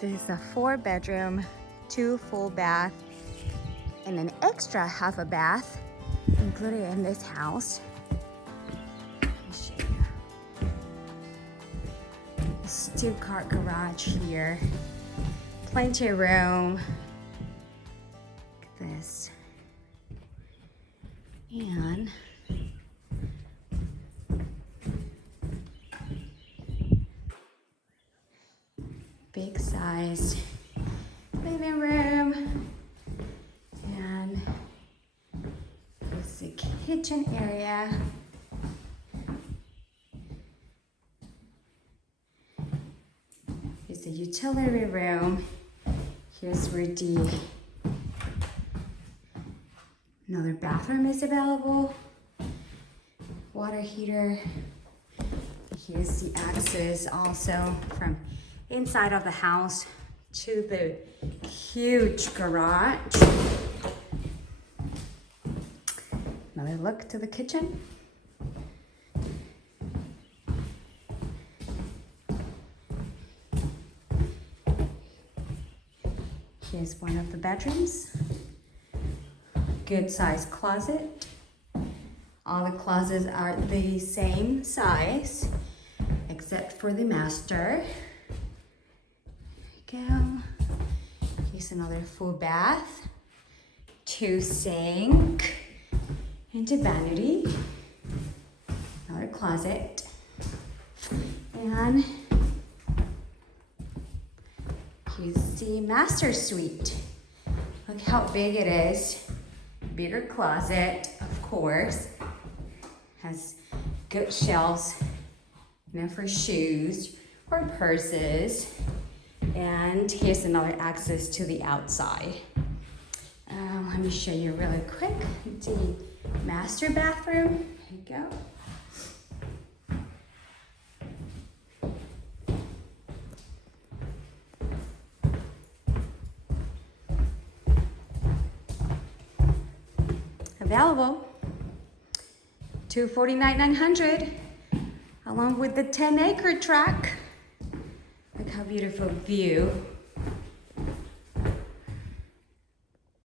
This is a 4-bedroom, 2 full bath, and an extra half a bath included in this house. Let me show you. This 2-car garage here. Plenty of room. Look at this. And big sized living room, and it's the kitchen area. Here's the utility room. Here's where another bathroom is available. Water heater. Here's the access also from inside of the house to the huge garage. Another look to the kitchen. Here's one of the bedrooms. Good sized closet. All the closets are the same size except for the master. There we go. Here's another full bath, 2 sink, and a vanity. Another closet. And here's the master suite. Look how big it is. Bigger closet, of course. Has good shelves, for shoes or purses. And here's another access to the outside. Let me show you really quick the master bathroom. There you go. Available. $249,900 along with the 10-acre tract. Look how beautiful view.